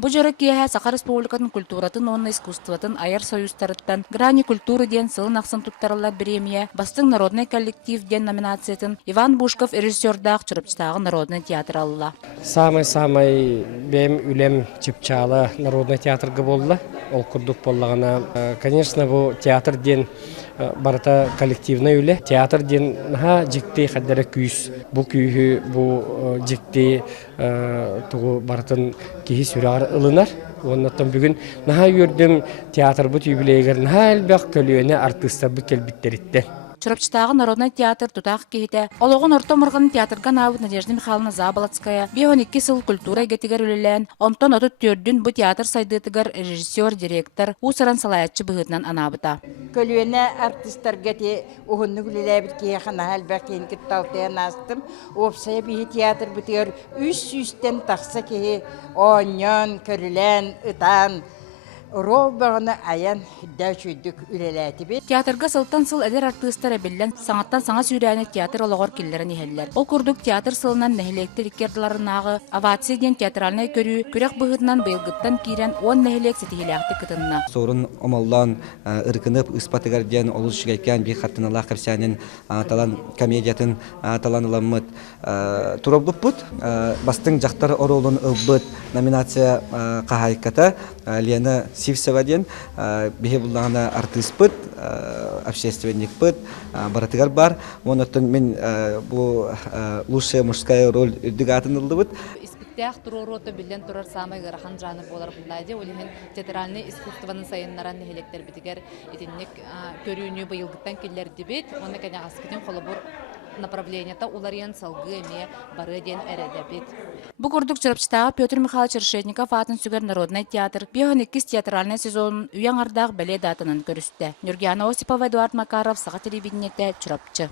Бу жары киэһэ Саха Республикатын культуратын онна искусствотын айар союзтарыттан Грани культуры ден сылын ақсын туттарылар премия, Бастың народный коллектив ден номинациятын Иван Бушков режиссердақ Чурапчытағы народный театр алла. Самый бем үлем чипчалы народный театрга болла. Ол курдук боллагана. Конечно, бу театр ден барата коллективный үле. Театр ден жикти хаддара күйс. Бу күйі бу жикти тугу баратын кихи сүрәгар ылынар. Оннаттан бүгін наха үрдім театр бу юбилейгер наха элбек көлүөнө артистар бу келбиттеритте. Чурапчытағы народный театр тутақ кейті. Олығын ортомырғын театрға науыт Надежда Михайловна Заболоцкая 12 сыл культура гетігер үлілен, онтон отыт төрдін бұ театр сайдытығыр режиссер, директор, усыран салаятчы бұғытынан анабыта. Көлуіне артистар геті ұғынны үліләбіт кейхана әлбәкейін кітталтыян астым. Опсая бейі театр бұтығыр үс-үстен тақса кейі оңын, көрілен, ұтан, Рол бағына аян дәчүйдік үлеләті бет. Театрға сылтан сыл әдер артыстар әбіллән саңаттан саңа сүйрәне театр олығыр келлерін ехеллер. Ол күрдік театр сылынан нәхелектер икерділарынағы авацияден театральный көрі күрек бұғытынан бұйылғыттан кейрен 10 нәхелек сетихеләқті кытынна. Сорын омаллан ыркынып ыспатыгарден олы шігайкен бей қаттыналақ кірсәнін талан комедиятын талан ыламыд. Турабдып бұд, бастың жақтары оролын ылбыд номинация қағайката Лена Сивсеваден бихе буллана артист быт, общественник быт, баратыгар бар. Онотон мен бу лучшая мужская роль үддігатын ылды быт. Испиттях туророта билен турар самай гарахан жанр болар буллайды. Олихин театральный искусствоның сайыннаран нехелектер битигер итинник көрүүнү быйылгыттан келлер дебит. Оны кәне аскытын холобур направлениета уларьян салгы эме бары ден эредебит. Бу курдук Чурапчытағы Петр Михайлович Решетников атын сүгер народный театр 12 театральный сезонын үйен ардақ бәле датынын көрісті. Нюргияна Осипова, Эдуард Макаров, Саха телевидениете, Чурапчы.